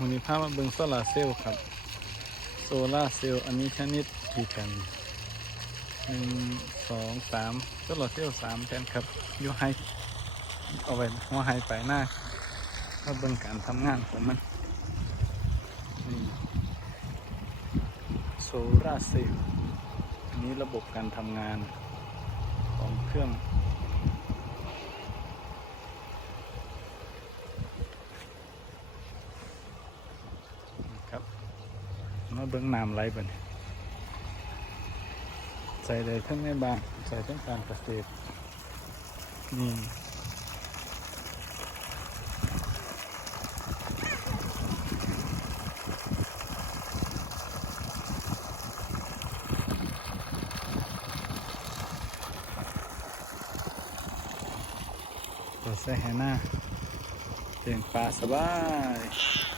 วันนี้พามาเบิ่งโซลาร์เซลล์ครับ โซลาร์เซลล์อันนี้ชนิดกี่แผ่นหนึ่งสองสามโซลาร์เซลล์สามแผ่นครับอยู่ไฮเอาไว้หัวไฮไปหน้ามาเบิ่งการทำงานของมันนี่โซลาร์เซลล์อันนี้ระบบการทำงานของเครื่อง ครับ มาเบิ้งน้ำไหลบ่เนี่ยใส่ได้ทั้งในบ้านใส่ทั้งการเกษตรนี่ตัวใส่ให้หน้าเลี้ยงปลาสบาย